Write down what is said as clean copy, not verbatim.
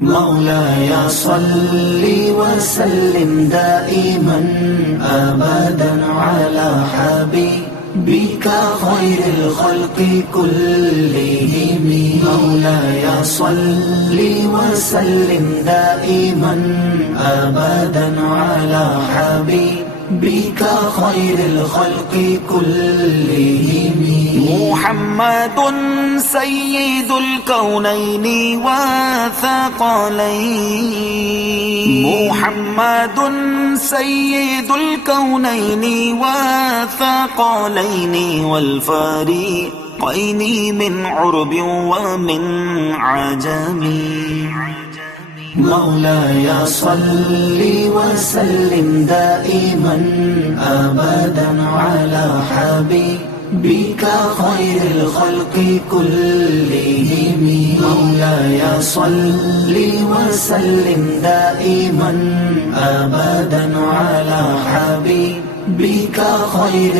مولاي صل وسلم دائما أبدا على حبيبك خير الخلق كلهم. مولاي صل وسلم دائما أبدا على حبيبك خير الخلق كلهم. محمد سيد الكونين والثقلين. محمد سيد الكونين والثقلين والفريقين من عرب ومن عجم. مولاي صل وسلم دائما أبدا على حبيبك خير الخلق كلهم. مولاي صل وسلم دائما أبدا على حبيبك خير